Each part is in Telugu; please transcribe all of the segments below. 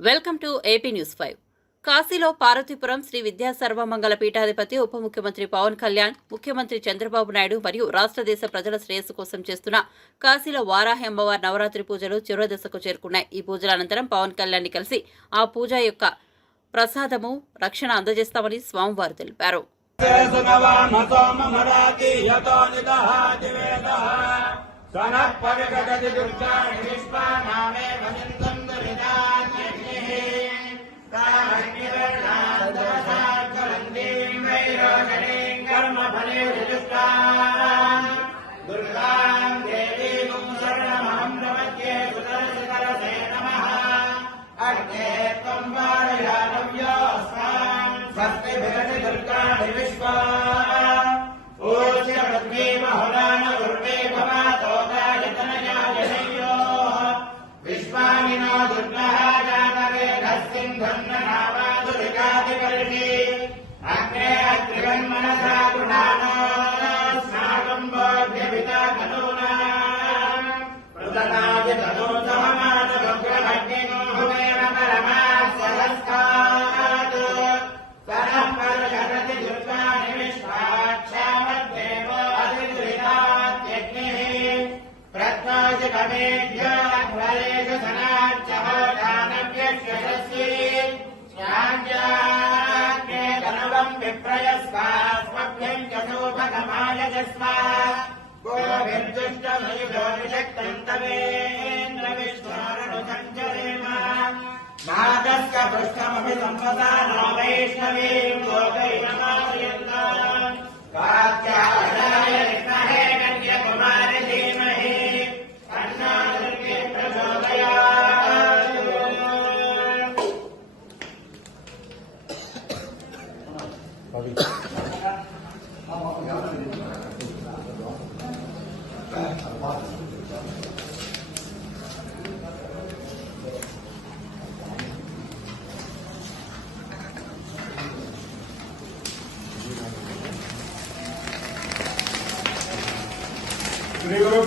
Welcome to AP news five. కాశీలో పార్వతీపురం శ్రీ విద్యాసర్వమంగళ పీఠాధిపతి ఉప ముఖ్యమంత్రి పవన్ కళ్యాణ్ ముఖ్యమంత్రి చంద్రబాబు నాయుడు మరియు రాష్ట్ర దేశ ప్రజల శ్రేయస్సు కోసం చేస్తున్న కాశీలో వారాహి అమ్మవారి నవరాత్రి పూజలు చివరి దశకు చేరుకున్నాయి. ఈ పూజల అనంతరం పవన్ కళ్యాణ్ని కలిసి ఆ పూజ యొక్క ప్రసాదము రక్షణ అందజేస్తామని స్వామివారు తెలిపారు. సనః పరిగదతి దుర్గా నిష్పానామే వనిందం జాతవేదः సింధం అగ్నే అగ్నిగన్మనసా గృహాణో స్నాగం కనూనా ప్రదనాది విశ్వాక్షామద్దేవో సనాచ్చహో దానవ్యశ్వసస్యే శ్రాజ్యాగ్నే ధనవం విప్రయస్వాస్మభ్యం చ శోభగమాయ జస్మా నాగస్క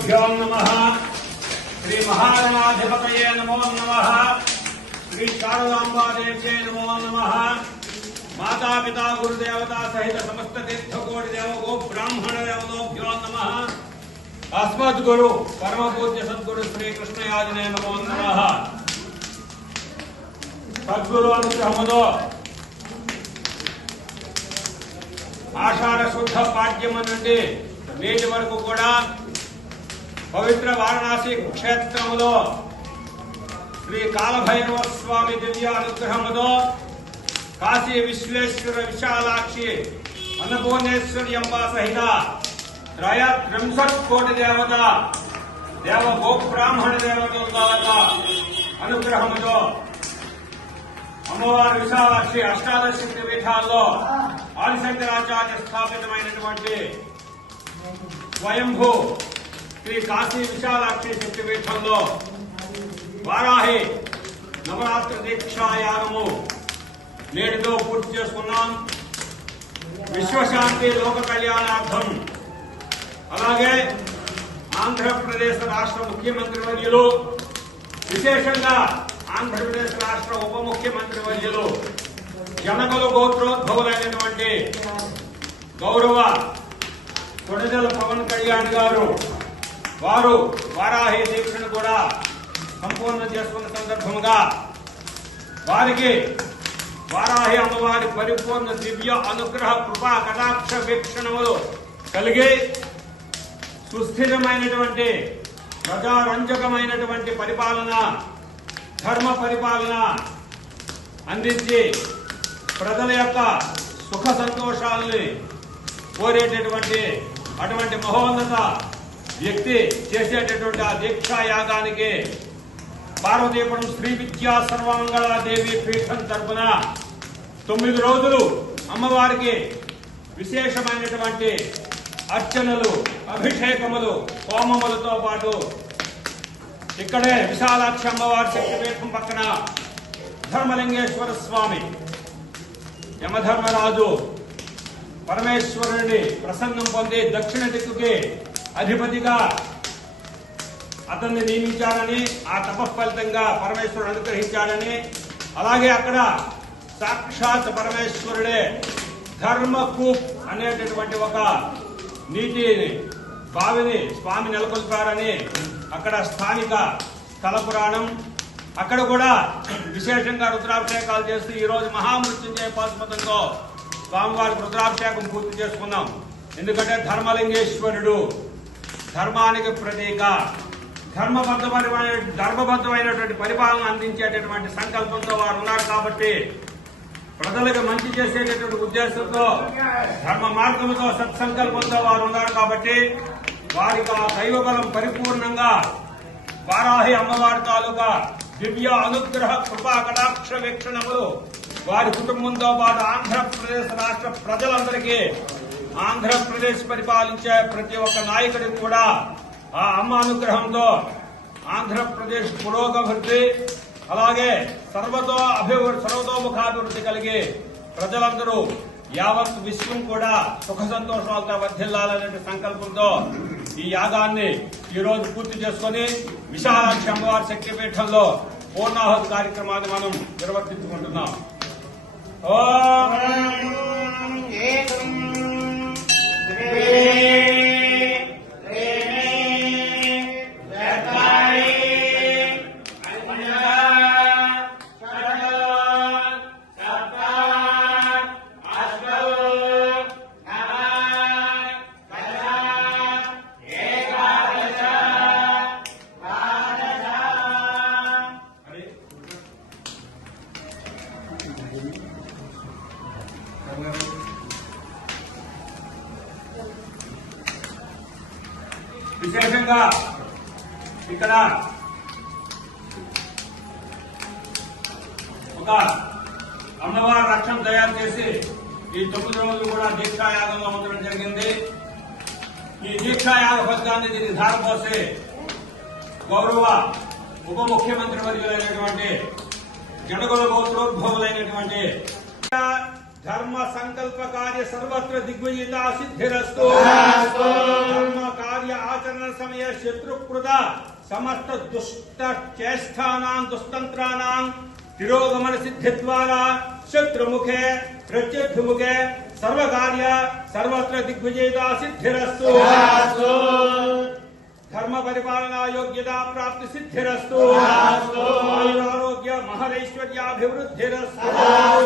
శ్రీ నమ. శ్రీ మహాగణాధిపతయే నమో నమ. శ్రీ శారదాంబాదేవ్యే నమో నమ. మాతాపితా గురుదేవతా సహిత సమస్త తీర్థకోటి దేవగో బ్రాహ్మణ దేవతోభ్యో నమ. అస్మద్ గురు పరమ పూజ్య సద్గురు శ్రీ కృష్ణయాజనే నమో నమ. సద్గురు అనుగ్రహముతో ఆషాఢ శుద్ధ పాఠ్యము నుండి నేటి వరకు కూడా పవిత్ర వారణాసి క్షేత్రములో శ్రీ కాలభైరవ స్వామి దివ్య అనుగ్రహముతో కాశీ విశ్వేశ్వర విశాలాక్షి అన్నపూర్ణేశ్వరి అంబ సహిత త్రయ త్రింశత్ కోటి దేవత దేవ గోబ్రాహ్మణ దేవతల అనుగ్రహముతో అమ్మవారి విశాలాక్షి అష్టాదశ పీఠాల్లో ఆదిశంకరాచార్య స్థాపితమైనటువంటి స్వయంభూ శ్రీ కాశీ విశాలాక్షి శక్తిపీఠంలో వారాహి నవరాత్రి దీక్షాయాగము నేటితో పూర్తి చేసుకున్నాం. విశ్వశాంతి లోక కళ్యాణార్థం. అలాగే ఆంధ్రప్రదేశ్ రాష్ట్ర ముఖ్యమంత్రి వర్యులు విశేషంగా ఆంధ్రప్రదేశ్ రాష్ట్ర ఉప ముఖ్యమంత్రి వర్యులు జనగల గోత్రోద్భవులైనటువంటి గౌరవ కొడదల పవన్ కళ్యాణ్ గారు వారు వారాహి దీక్షను కూడా సంపూర్ణం చేసుకున్న సందర్భముగా వారికి వారాహి అమ్మవారి పరిపూర్ణ దివ్య అనుగ్రహ కృపా కటాక్ష వీక్షణములు కలిగి సుస్థిరమైనటువంటి ప్రజారంజకమైనటువంటి పరిపాలన ధర్మ పరిపాలన అందించి ప్రజల యొక్క సుఖ సంతోషాలని కోరేటటువంటి అటువంటి మహోన్నత వ్యక్తి చేసేటటువంటి ఆ దీక్షా యాగానికి పార్వతీపురం శ్రీ విద్యా సర్వమంగళదేవి పీఠం తరపున తొమ్మిది రోజులు అమ్మవారికి విశేషమైనటువంటి అర్చనలు అభిషేకములు హోమములతో పాటు ఇక్కడే విశాలాక్షి అమ్మవారి శక్తిపీఠం పక్కన ధర్మలింగేశ్వర స్వామి యమధర్మరాజు పరమేశ్వరుని ప్రసన్నం పొంది దక్షిణ దిక్కుకి అధిపతిగా అతన్ని నియమించాడని ఆ తపఫలితంగా పరమేశ్వరుడు అనుగ్రహించాడని అలాగే అక్కడ సాక్షాత్ పరమేశ్వరుడే ధర్మకూప్ అనేటటువంటి ఒక నీటిని బావిని స్వామి నెలకొల్పారని అక్కడ స్థానిక స్థల పురాణం అక్కడ కూడా విశేషంగా రుద్రాభిషేకాలు చేస్తూ ఈరోజు మహామృత్యుంజయ పాశుపతంతో స్వామివారికి రుద్రాభిషేకం పూర్తి చేసుకున్నాం. ఎందుకంటే ధర్మలింగేశ్వరుడు ధర్మానికి ప్రతీక. ధర్మబద్ధమైన ధర్మబద్ధమైనటువంటి పరిపాలన అందించేటటువంటి సంకల్పంతో వారు ఉన్నారు కాబట్టి ప్రజలకు మంచి చేసేటటువంటి ఉద్దేశంతో ధర్మ మార్గంతో సత్సంకల్పంతో వారు ఉన్నారు కాబట్టి వారికి ఆ దైవ బలం పరిపూర్ణంగా వారాహి అమ్మవారి తాలూకా దివ్య అనుగ్రహ కృపా కటాక్ష వీక్షణములు వారి కుటుంబంతో పాటు ఆంధ్రప్రదేశ్ రాష్ట్ర ప్రజలందరికీ ఆంధ్రప్రదేశ్ పరిపాలించే ప్రతి ఒక్క నాయకుడికి కూడా ఆ అమ్మ అనుగ్రహంతో ఆంధ్రప్రదేశ్ పురోగభివృద్ధి అలాగే సర్వతో అభివృద్ధి సర్వతోముఖాభివృద్ధి కలిగి ప్రజలందరూ యావత్ విశ్వం కూడా సుఖ సంతోషాలతో వర్ధిల్లాలనే సంకల్పంతో ఈ యాగాన్ని ఈ రోజు పూర్తి చేసుకొని విశాలాక్షి అమ్మవారి శక్తిపీఠంలో పూర్ణాహుతి కార్యక్రమాన్ని మనం నిర్వర్తించుకుంటున్నాం. ఓ! విశేషంగా ఇక్కడ ఒక అమ్మవారి రక్షణ తయారు చేసి ఈ తొమ్మిది రోజులు కూడా దీక్షాయాగంలో ఉండడం జరిగింది. ఈ దీక్షాయాగ పథకాన్ని దీనికి ధారపోసి గౌరవ ఉప ముఖ్యమంత్రి వర్యులైనటువంటి జనగుల धर्म संकल्प कार्य सर्वत्र दिग्विजिता सिद्धिस्तु धर्म कार्य आचरण समय शत्रुकृत समस्त दुष्ट चेष्टा दुष्तंत्राणां तिरोगमन सिद्धि द्वारा शत्रु मुखे प्रत्युद्ध मुखे सर्व कार्य सर्वत्र दिग्विजेता सिद्धिरस्तु। धर्म परिपालना योग्यता प्राप्ति सिद्धिरस्तु। आरोग्य महदैश्वर्याभिवृद्धिरस्तु।